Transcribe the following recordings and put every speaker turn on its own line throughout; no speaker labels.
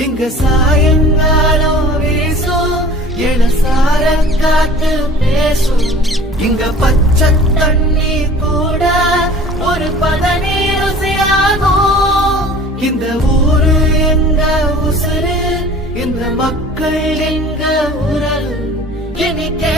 சாயங்காலம் வீசும் இளசார காத்து பேசும். இங்க பச்சை தண்ணி கூட ஒரு பதனி ருசியாகும் இந்த ஊரு எங்க உசுறு இந்த மக்கள் எங்க உரல் இனி கேளு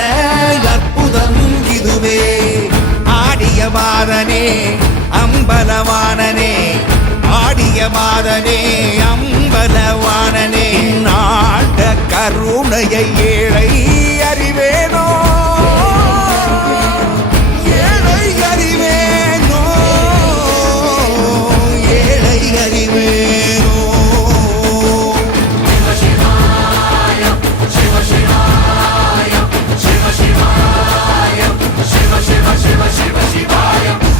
என்ன அற்புதம் இதுவே ஆடிய மாதனே அம்பலவானனே. ஆடிய மாதனே அம்பலவானனே. நாட கருணையை